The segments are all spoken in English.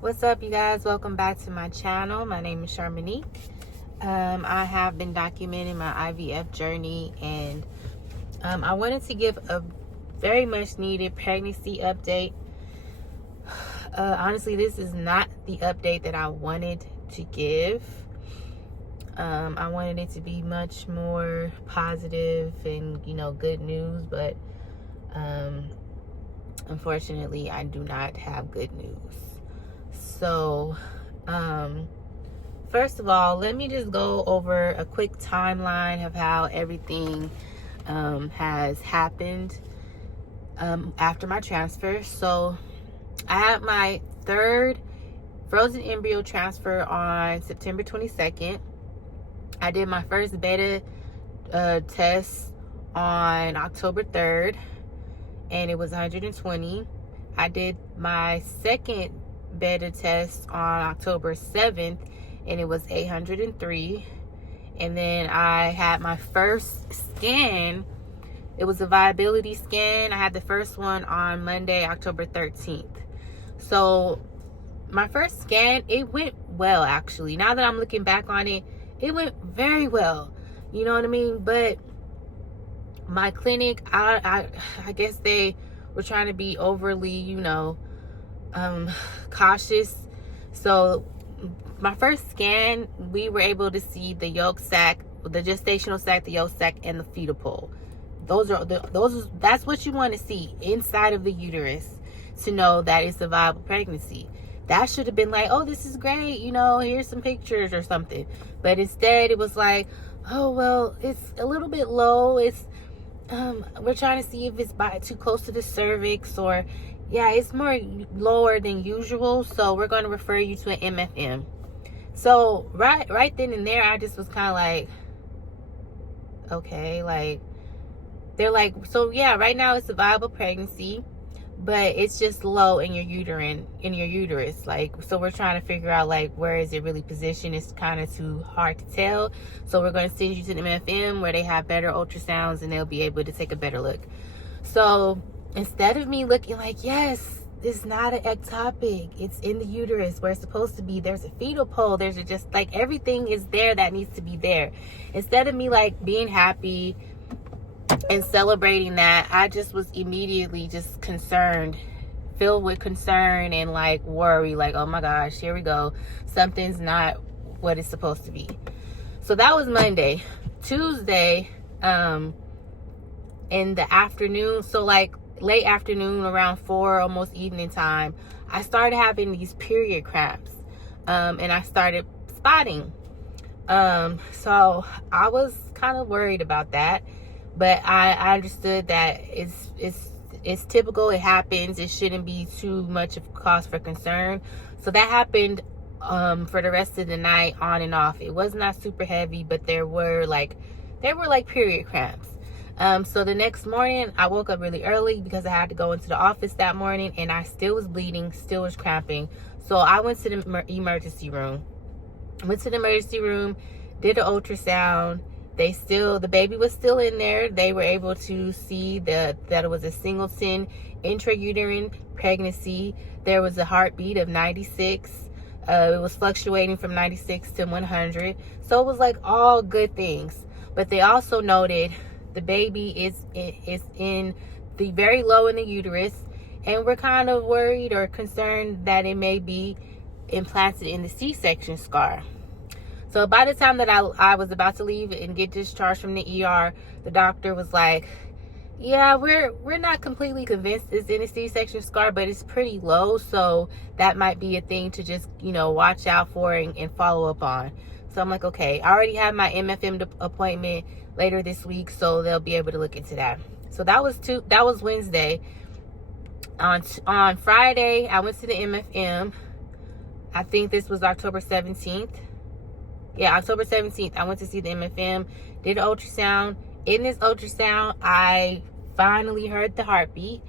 What's up, you guys? Welcome back to my channel. My name is Charmonique. I have been documenting my IVF journey, and I wanted to give a very much needed pregnancy update. Honestly, this is not the update that I wanted to give. I wanted it to be much more positive and, good news, but unfortunately, I do not have good news. So, first of all, let me just go over a quick timeline of how everything has happened after my transfer. So, I had my third frozen embryo transfer on September 22nd. I did my first beta test on October 3rd, and it was 120. I did my second beta test on October 7th, and it was 803. And then I had my first scan. It was a viability scan. I had the first one on Monday, October 13th. So my first scan, it went well, actually. Now that I'm looking back on it, it went very well. You know what I mean? But my clinic, I guess they were trying to be overly, cautious. So my first scan, we were able to see the yolk sac, the gestational sac, the yolk sac, and the fetal pole. That's what you want to see inside of the uterus to know that it's a viable pregnancy. That should have been like, oh, this is great, here's some pictures or something. But instead it was like, oh, well, it's a little bit low. It's we're trying to see if it's too close to the cervix, or it's more lower than usual, so we're going to refer you to an MFM. So right then and there, I just was kind of like, okay, like, they're like, so right now it's a viable pregnancy, but it's just low in your uterus. Like, so we're trying to figure out, like, where is it really positioned? It's kind of too hard to tell. So we're going to send you to the MFM where they have better ultrasounds and they'll be able to take a better look. So instead of me looking like, yes, it's not an ectopic, it's in the uterus where it's supposed to be, there's a fetal pole, there's just like everything is there that needs to be there. Instead of me like being happy and celebrating that, I just was immediately just concerned, filled with concern and like worry, like, oh my gosh, here we go, something's not what it's supposed to be. So that was Monday. Tuesday, in the afternoon, so like late afternoon, around 4, almost evening time, I started having these period cramps, and I started spotting. So I was kind of worried about that. But I understood that it's typical. It happens. It shouldn't be too much of cause for concern. So that happened for the rest of the night, on and off. It was not super heavy, but there were like period cramps. So the next morning, I woke up really early because I had to go into the office that morning, and I still was bleeding, still was cramping. So I went to the emergency room. Did an ultrasound. The baby was still in there. They were able to see that it was a singleton intrauterine pregnancy. There was a heartbeat of 96. It was fluctuating from 96 to 100. So it was like all good things. But they also noted the baby is in the very low in the uterus, and we're kind of worried or concerned that it may be implanted in the C-section scar. So by the time that I was about to leave and get discharged from the ER, the doctor was like, yeah, we're not completely convinced it's in a C-section scar, but it's pretty low, so that might be a thing to just, watch out for and follow up on. So I'm like, okay, I already have my MFM appointment later this week, so they'll be able to look into that. So that was Wednesday. On Friday, I went to the MFM. I think this was October 17th. Yeah, October 17th, I went to see the MFM, did an ultrasound. In this ultrasound, I finally heard the heartbeat.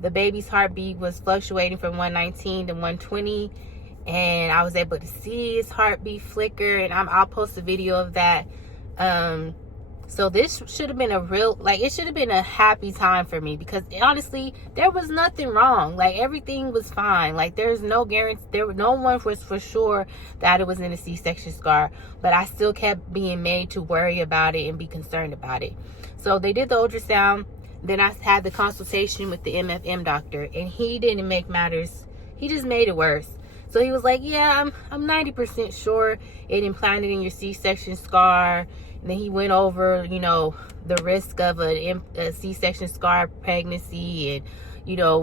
The baby's heartbeat was fluctuating from 119 to 120, and I was able to see his heartbeat flicker, and I'll post a video of that So this should have been a real, like, it should have been a happy time for me, because honestly, there was nothing wrong. Like, everything was fine. Like, there's no guarantee, no one was for sure that it was in a C-section scar, but I still kept being made to worry about it and be concerned about it. So they did the ultrasound. Then I had the consultation with the MFM doctor, and he didn't make matters. He just made it worse. So he was like, yeah, I'm 90% sure it implanted in your C-section scar. And then he went over, you know, the risk of a C-section scar pregnancy, and, you know,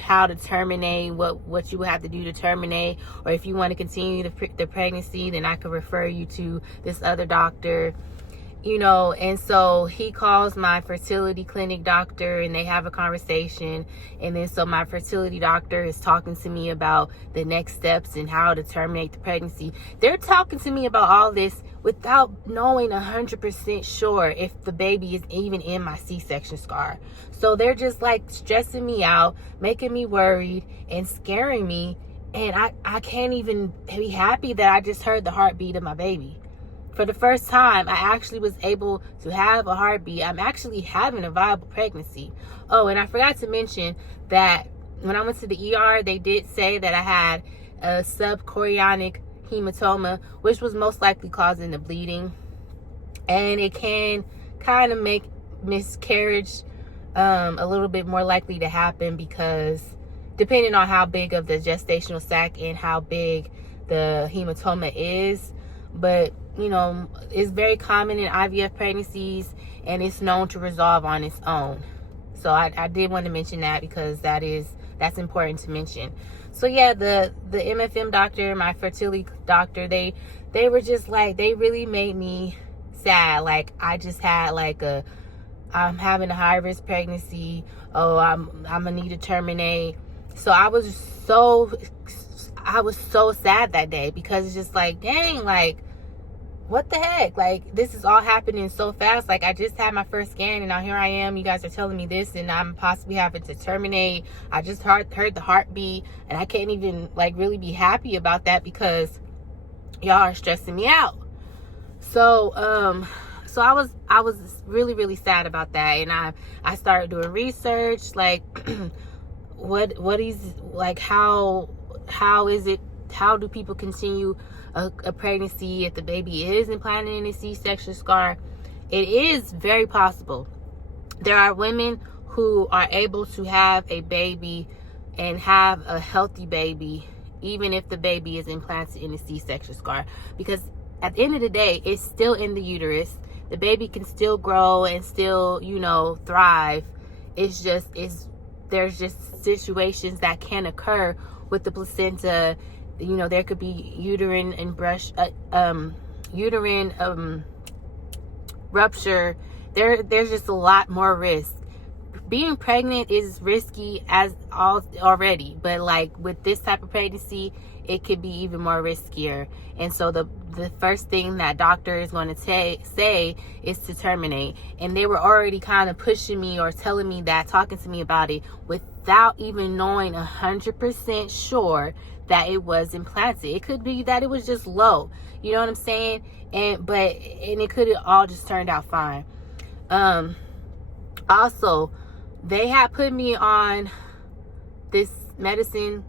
how to terminate, what you would have to do to terminate, or if you want to continue the pregnancy, then I could refer you to this other doctor. You know, and so he calls my fertility clinic doctor, and they have a conversation. And then so my fertility doctor is talking to me about the next steps and how to terminate the pregnancy. They're talking to me about all this without knowing 100% sure if the baby is even in my C-section scar. So they're just like stressing me out, making me worried and scaring me. And I can't even be happy that I just heard the heartbeat of my baby. For the first time, I actually was able to have a heartbeat. I'm actually having a viable pregnancy. Oh, and I forgot to mention that when I went to the ER, they did say that I had a subchorionic hematoma, which was most likely causing the bleeding. And it can kind of make miscarriage a little bit more likely to happen, because depending on how big of the gestational sac and how big the hematoma is. But, you know, it's very common in IVF pregnancies, and it's known to resolve on its own. So I did want to mention that, because that's important to mention. So yeah, the MFM doctor, my fertility doctor, they were just like, they really made me sad. Like, I just had like I'm having a high risk pregnancy. Oh, I'm gonna need to terminate. So I was so sad that day, because it's just like, dang, like, what the heck? Like, this is all happening so fast. Like, I just had my first scan, and now here I am. You guys are telling me this, and I'm possibly having to terminate. I just heard the heartbeat, and I can't even, like, really be happy about that, because y'all are stressing me out. So, so I was really, really sad about that. And I started doing research, like, what is, like, how is it, how do people continue a pregnancy if the baby is implanted in a C-section scar? It is very possible. There are women who are able to have a baby and have a healthy baby, even if the baby is implanted in a C-section scar, because at the end of the day, it's still in the uterus. The baby can still grow and still, you know, thrive. There's just situations that can occur with the placenta. You know, there could be uterine rupture. There's just a lot more risk. Being pregnant is risky already, but like with this type of pregnancy, it could be even more riskier. And so the first thing that doctor is going to say is to terminate. And they were already kind of pushing me or telling me that, talking to me about it, without even knowing 100% sure that it was implanted. It could be that it was just low, you know what I'm saying? And it could have all just turned out fine. Also, they had put me on this medicine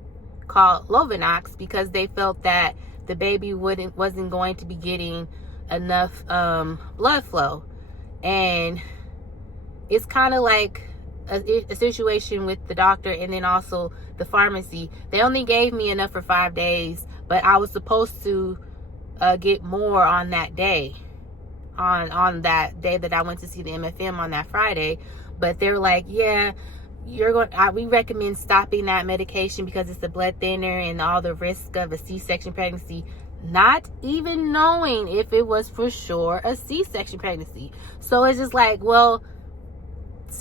called Lovenox, because they felt that the baby wasn't going to be getting enough blood flow. And it's kind of like a situation with the doctor and then also the pharmacy. They only gave me enough for 5 days, but I was supposed to get more on that day, on that day that I went to see the MFM on that Friday. But they're like, yeah, we recommend stopping that medication because it's a blood thinner and all the risk of a C-section pregnancy, not even knowing if it was for sure a C-section pregnancy. So it's just like, well,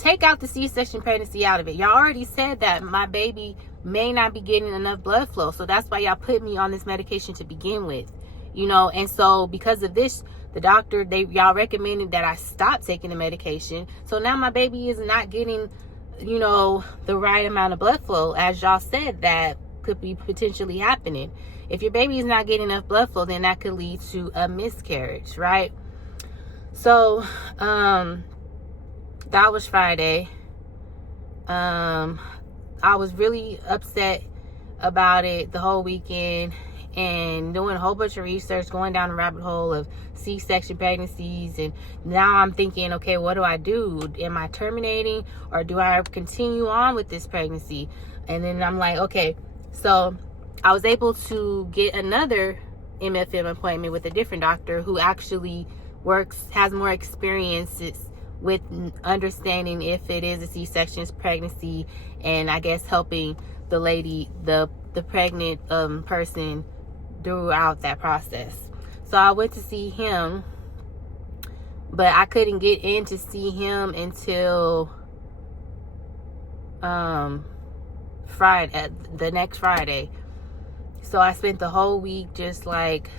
take out the C-section pregnancy out of it. Y'all already said that my baby may not be getting enough blood flow, so that's why y'all put me on this medication to begin with, you know. And so because of this, the doctor, y'all recommended that I stop taking the medication. So now my baby is not getting, you know, the right amount of blood flow, as y'all said that could be potentially happening. If your baby is not getting enough blood flow, then that could lead to a miscarriage, right? So, that was Friday. I was really upset about it the whole weekend and doing a whole bunch of research, going down the rabbit hole of C-section pregnancies. And now I'm thinking, okay, what do I do? Am I terminating, or do I continue on with this pregnancy? And then I'm like, okay. So I was able to get another MFM appointment with a different doctor who actually has more experiences with understanding if it is a C-section pregnancy, and I guess helping the lady, the pregnant person throughout that process. So I went to see him, but I couldn't get in to see him until Friday, the next Friday. So I spent the whole week just like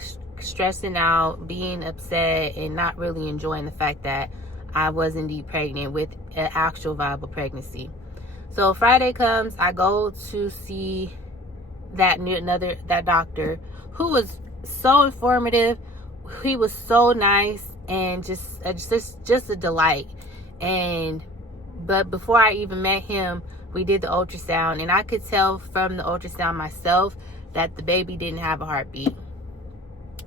stressing out, being upset, and not really enjoying the fact that I was indeed pregnant with an actual viable pregnancy. So Friday comes, I go to see that doctor who was so informative. He was so nice and just a delight. But before I even met him, we did the ultrasound, and I could tell from the ultrasound myself that the baby didn't have a heartbeat.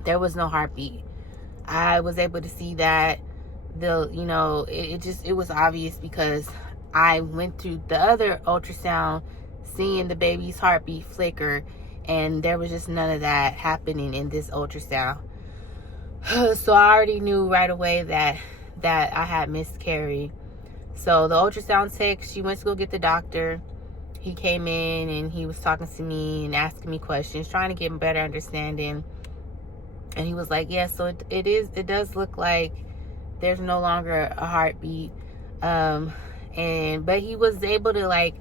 There was no heartbeat. I was able to see that. It was obvious because I went through the other ultrasound, seeing the baby's heartbeat flicker, and there was just none of that happening in this ultrasound. So I already knew right away that I had miscarried. So the ultrasound tech, she went to go get the doctor. He came in and he was talking to me and asking me questions, trying to get a better understanding. And he was like, yeah, so it does look like there's no longer a heartbeat. But he was able to,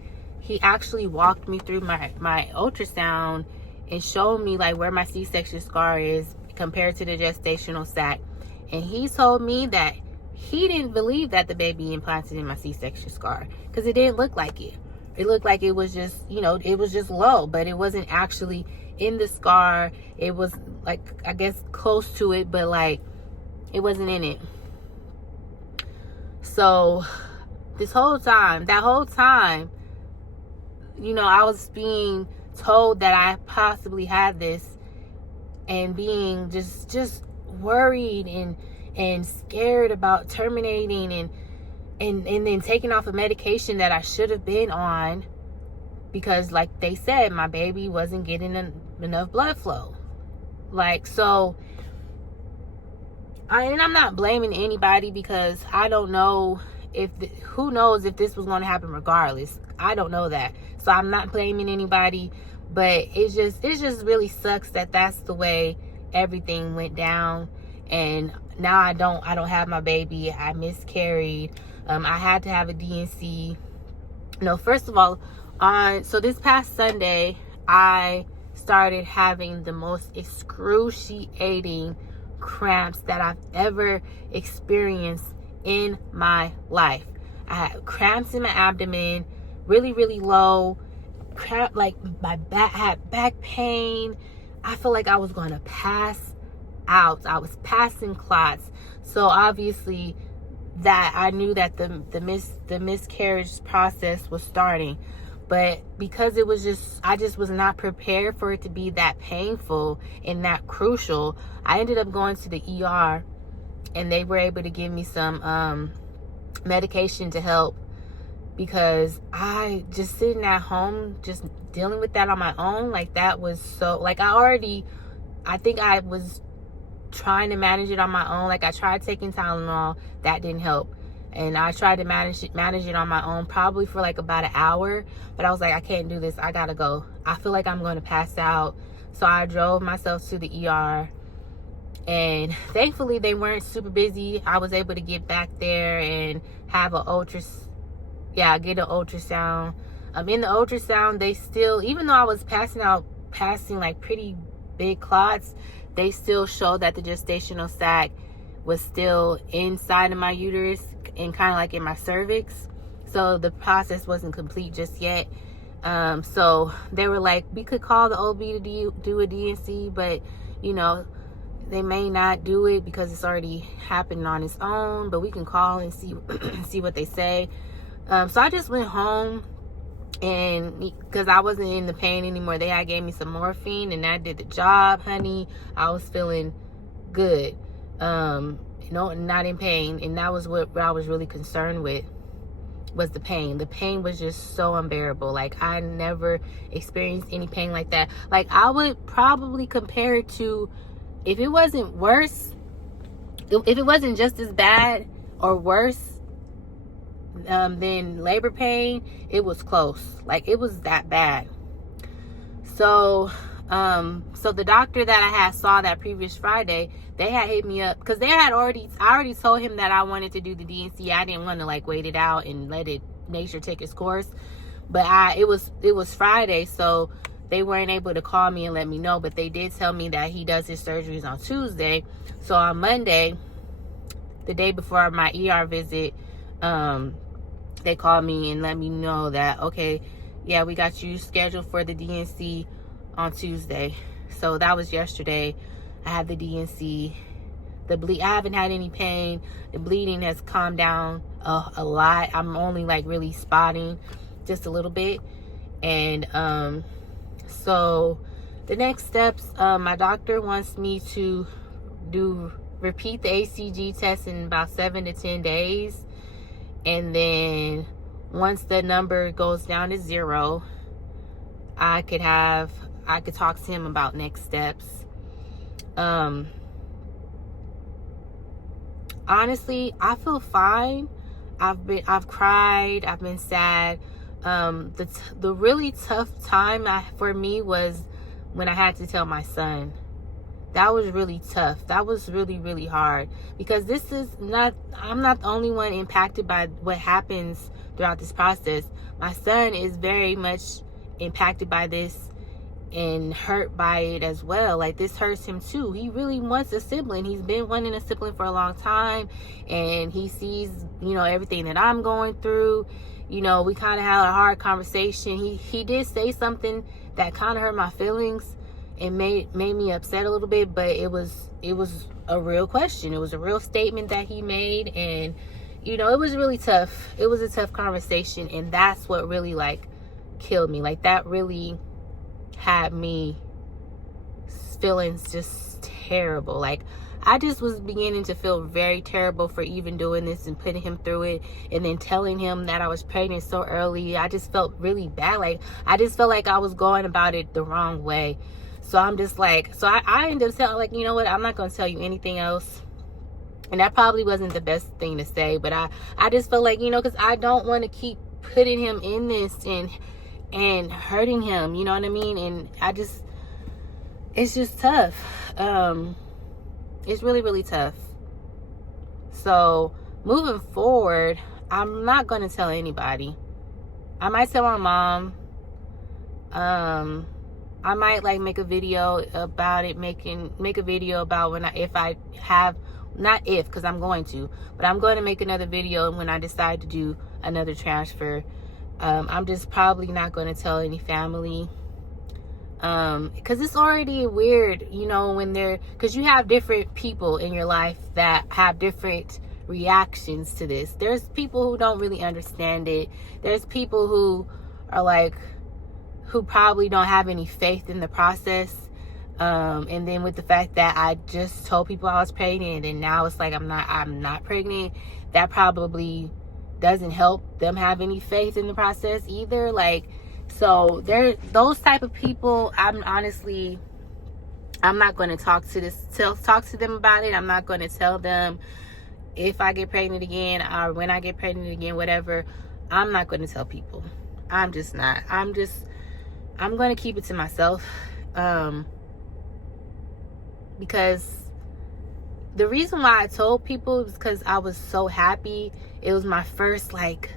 he actually walked me through my ultrasound and showed me where my C-section scar is compared to the gestational sac. And he told me that he didn't believe that the baby implanted in my C-section scar because it didn't look like it. It looked like it was just, it was just low, but it wasn't actually in the scar. It was I guess close to it, but it wasn't in it. So that whole time, I was being told that I possibly had this, and being just worried and scared about terminating and then taking off a medication that I should have been on, because like they said, my baby wasn't getting enough blood flow. And I'm not blaming anybody, because I don't know who knows if this was going to happen regardless. I don't know that. So I'm not blaming anybody, but it just really sucks that that's the way everything went down. And now I don't have my baby. I miscarried. I had to have a DNC. No, first of all, so this past Sunday, I started having the most excruciating cramps that I've ever experienced in my life. I had cramps in my abdomen, really, really low. My back, had back pain. I feel like I was going to pass out. I was passing clots. So obviously that I knew that the miscarriage process was starting. But because I just was not prepared for it to be that painful and that crucial, I ended up going to the ER, and they were able to give me some medication to help, because I just sitting at home, just dealing with that on my own, that was so, I think I was trying to manage it on my own. I tried taking Tylenol, that didn't help. And I tried to manage it on my own, probably for about an hour. But I was like, I can't do this. I gotta go. I feel like I'm going to pass out. So I drove myself to the ER. And thankfully, they weren't super busy. I was able to get back there and have get an ultrasound. In the ultrasound, they still, even though I was passing pretty big clots, they still showed that the gestational sac was still inside of my uterus and kind of in my cervix. So the process wasn't complete just yet. So they were like, we could call the OB to do a DNC, but they may not do it because it's already happened on its own, but we can call and see see what they say. So I just went home, and because I wasn't in the pain anymore, they had gave me some morphine, and that did the job, honey. I was feeling good, not in pain. And that was what I was really concerned with, was the pain. The pain was just so unbearable. Like, I never experienced any pain like that. Like, I would probably compare it to, if it wasn't worse, if it wasn't just as bad or worse than labor pain, it was close. Like, it was that bad. So the doctor that I saw that previous Friday, they had hit me up because I already told him that I wanted to do the DNC. I didn't want to like wait it out and let nature take its course. But it was Friday, so they weren't able to call me and let me know. But they did tell me that he does his surgeries on Tuesday. So on Monday, the day before my ER visit, they called me and let me know that, okay, yeah, we got you scheduled for the DNC on Tuesday. So that was yesterday. I had the DNC. I haven't had any pain. The bleeding has calmed down a lot. I'm only like really spotting just a little bit. And so the next steps, my doctor wants me to repeat the ACG test in about 7 to 10 days. And then once the number goes down to 0, I could talk to him about next steps. Honestly, I feel fine. I've cried, I've been sad. The really tough time for me was when I had to tell my son. That was really tough. That was really, really hard, because I'm not the only one impacted by what happens throughout this process. My son is very much impacted by this and hurt by it as well. Like, this hurts him too. He really wants a sibling. He's been wanting a sibling for a long time, and he sees, everything that I'm going through. We kind of had a hard conversation. He did say something that kind of hurt my feelings and made me upset a little bit, but it was a real question. It was a real statement that he made, and it was really tough. It was a tough conversation, and that's what really like killed me. Like, that really had me feeling just terrible. Like, I just was beginning to feel very terrible for even doing this and putting him through it, and then telling him that I was pregnant so early. I just felt really bad. Like, I just felt like I was going about it the wrong way. So I'm just like, I ended up saying, like, you know what, I'm not going to tell you anything else. And that probably wasn't the best thing to say, but I just felt like, because I don't want to keep putting him in this and hurting him, you know what I mean? And it's just tough. It's really, really tough. So moving forward, I'm not going to tell anybody. I might tell my mom. I might like make a video about it, make a video about because I'm going to, but I'm going to make another video when I decide to do another transfer. I'm just probably not going to tell any family, because it's already weird, because you have different people in your life that have different reactions to this. There's people who don't really understand it. There's people who are like, who probably don't have any faith in the process. And then with the fact that I just told people I was pregnant, and now it's like I'm not pregnant, that probably doesn't help them have any faith in the process either. Like, so those type of people, I'm not going to talk to them about it. I'm not going to tell them if I get pregnant again or when I get pregnant again, whatever. I'm not going to tell people. I'm just not. I'm going to keep it to myself, because the reason why I told people was because I was so happy. It was my first, like,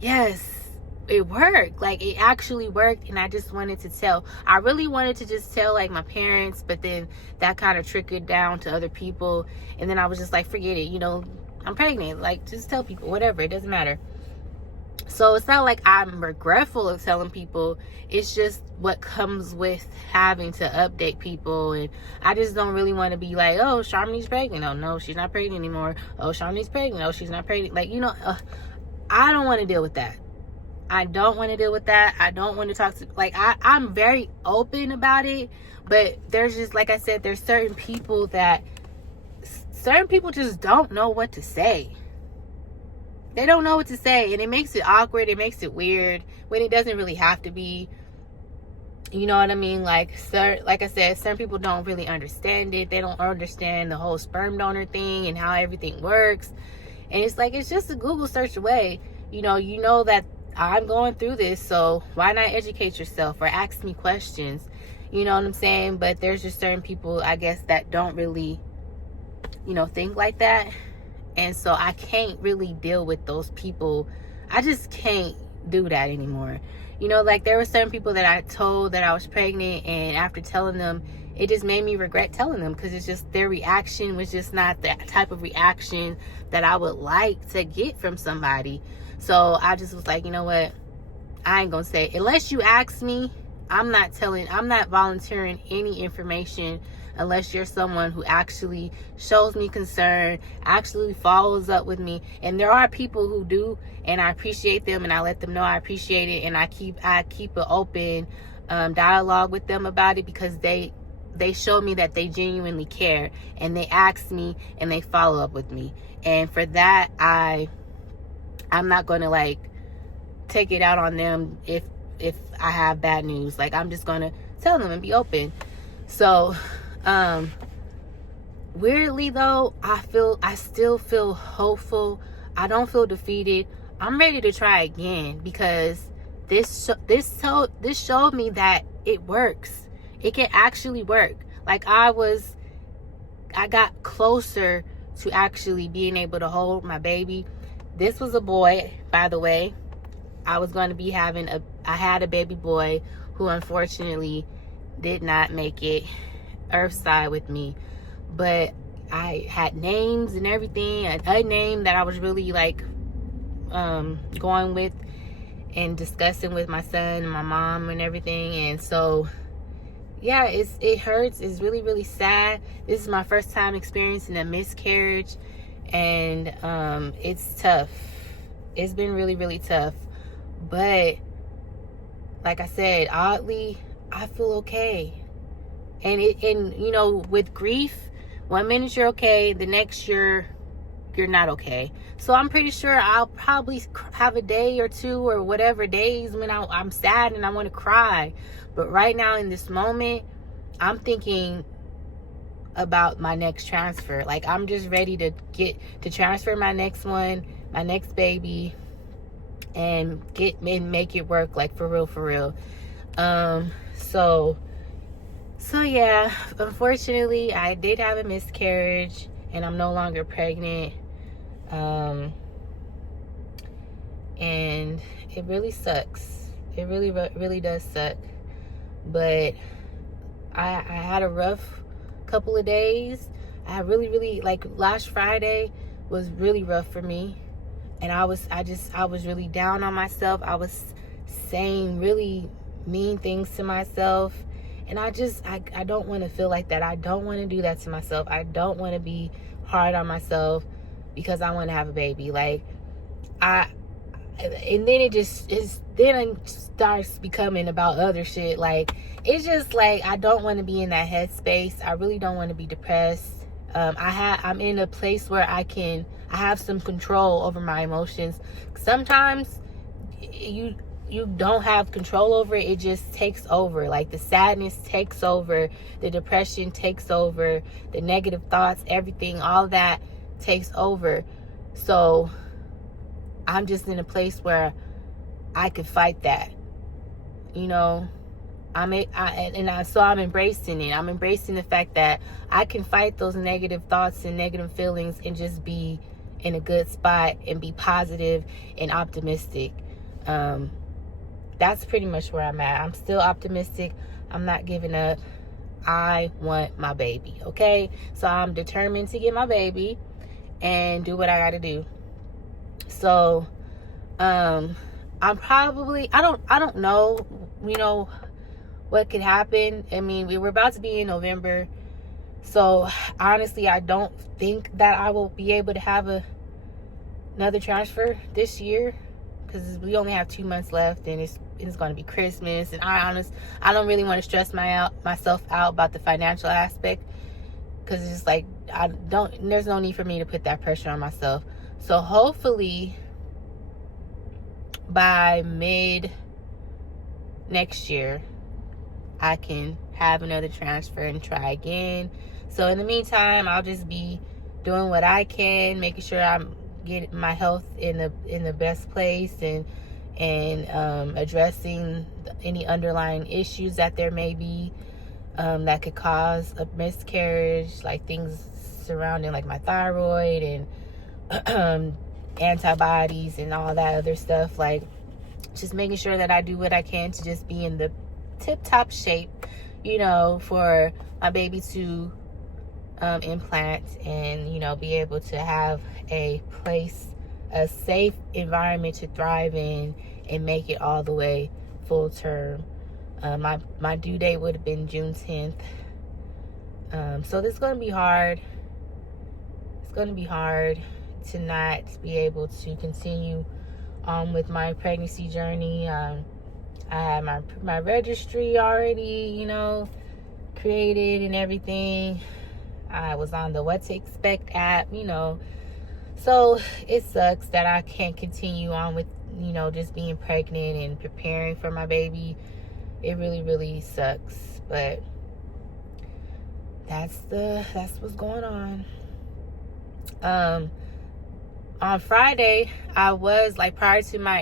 yes, it worked. Like, it actually worked, and I just wanted to tell. I really wanted to just tell, like, my parents, but then that kind of trickled down to other people, and then I was just like, forget it, I'm pregnant. Like, just tell people, whatever, it doesn't matter. So it's not like I'm regretful of telling people. It's just what comes with having to update people. And I just don't really want to be like, oh, Charmaine's pregnant. Oh, no, she's not pregnant anymore. Oh, Charmaine's pregnant. Oh, she's not pregnant. Like, I don't want to deal with that. I don't want to deal with that. I don't want to talk to, like, I'm very open about it. But there's just, like I said, there's certain people just don't know what to say. They don't know what to say, and it makes it awkward. It makes it weird when it doesn't really have to be. You know what I mean? Like I said, some people don't really understand it. They don't understand the whole sperm donor thing and how everything works. And it's like, it's just a Google search away. You know that I'm going through this, so why not educate yourself or ask me questions? You know what I'm saying? But there's just certain people, I guess, that don't really, think like that. And so I can't really deal with those people. I just can't do that anymore. Like there were certain people that I told that I was pregnant, and after telling them, it just made me regret telling them, because it's just their reaction was just not the type of reaction that I would like to get from somebody. So I just was like, you know what? I ain't gonna say it. Unless you ask me, I'm not volunteering any information unless you're someone who actually shows me concern, actually follows up with me. And there are people who do, and I appreciate them, and I let them know I appreciate it, and I keep an open dialogue with them about it, because they show me that they genuinely care, and they ask me, and they follow up with me. And for that, I'm not going to like take it out on them if I have bad news. Like, I'm just going to tell them and be open. So weirdly though, I still feel hopeful. I don't feel defeated. I'm ready to try again, because this showed me that it works. It can actually work. Like, I got closer to actually being able to hold my baby. This was a boy, by the way. I had a baby boy who unfortunately did not make it earthside with me, but I had names and everything, a name that I was really like going with and discussing with my son and my mom and everything. And so yeah, it hurts. It's really, really sad. This is my first time experiencing a miscarriage, and it's tough. It's been really, really tough. But like I said, oddly, I feel okay. And with grief, 1 minute you're okay, the next you're not okay. So I'm pretty sure I'll probably have a day or two or whatever days when I'm sad and I want to cry. But right now in this moment, I'm thinking about my next transfer. Like, I'm just ready to transfer my next baby, and make it work, like for real. So yeah, unfortunately, I did have a miscarriage, and I'm no longer pregnant. And it really sucks. It really, really does suck. But I had a rough couple of days. I really, really, like, last Friday was really rough for me. And I was really down on myself. I was saying really mean things to myself. And I don't want to feel like that. I don't want to do that to myself. I don't want to be hard on myself because I want to have a baby. Like, and then it starts becoming about other shit. Like, it's just like, I don't want to be in that headspace. I really don't want to be depressed. I'm in a place where I have some control over my emotions. Sometimes you don't have control over it. It just takes over. Like, the sadness takes over, the depression takes over, the negative thoughts, everything, all that takes over. So I'm just in a place where I could fight that, so I'm embracing it. I'm embracing the fact that I can fight those negative thoughts and negative feelings and just be in a good spot and be positive and optimistic. That's pretty much where I'm at. I'm still optimistic. I'm not giving up. I want my baby, okay? So I'm determined to get my baby and do what I got to do. So, I don't know, you know, what could happen. I mean, we're about to be in November. So honestly, I don't think that I will be able to have another transfer this year, because we only have 2 months left, and it's going to be Christmas, and I don't really want to stress myself out about the financial aspect, because it's just like there's no need for me to put that pressure on myself. So hopefully by mid next year I can have another transfer and try again. So in the meantime, I'll just be doing what I can, making sure I'm getting my health in the best place, and addressing any underlying issues that there may be that could cause a miscarriage, like things surrounding like my thyroid and antibodies and all that other stuff. Like, just making sure that I do what I can to just be in the tip-top shape, you know, for my baby to implant, and, you know, be able to have a safe environment to thrive in and make it all the way full term. My due date would have been June 10th. So this is going to be hard. It's going to be hard to not be able to continue with my pregnancy journey. I had my registry already, you know, created and everything. I was on the What to Expect app, you know. So it sucks that I can't continue on with, you know, just being pregnant and preparing for my baby. It really, really sucks. But that's what's going on. On Friday, I was like, prior to my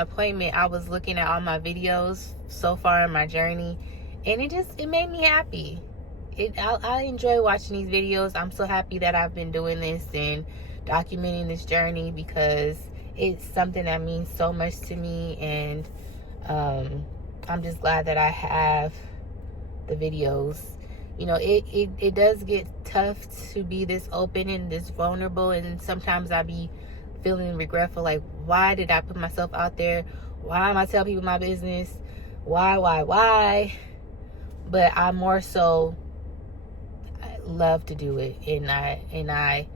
appointment, I was looking at all my videos so far in my journey, and it made me happy. I enjoy watching these videos. I'm so happy that I've been doing this and documenting this journey, because it's something that means so much to me, and I'm just glad that I have the videos. You know, it does get tough to be this open and this vulnerable, and sometimes I be feeling regretful, like, why did I put myself out there? Why am I telling people my business? Why? But I more so love to do it, and I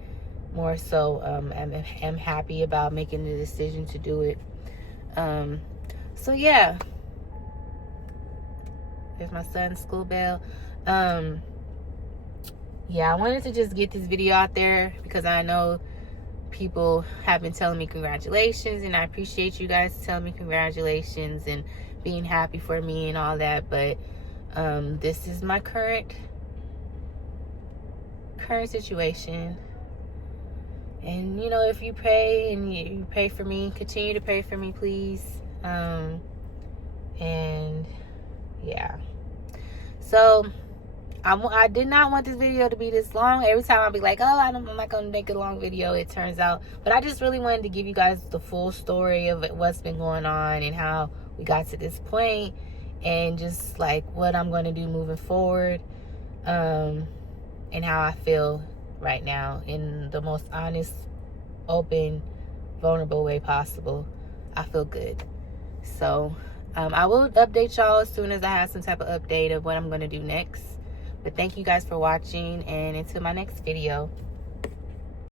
more so am happy about making the decision to do it. So yeah, there's my son's school bell. Yeah, I wanted to just get this video out there, because I know people have been telling me congratulations, and I appreciate you guys telling me congratulations and being happy for me and all that. But this is my current situation. And, you know, if you pray and you pray for me, continue to pray for me, please. And yeah, so I did not want this video to be this long. Every time I'll be like, oh, I'm not gonna make a long video, it turns out. But I just really wanted to give you guys the full story of what's been going on and how we got to this point, and just like what I'm going to do moving forward, and how I feel right now in the most honest, open, vulnerable way possible. I feel good. So I will update y'all as soon as I have some type of update of what I'm going to do next. But thank you guys for watching, and until my next video.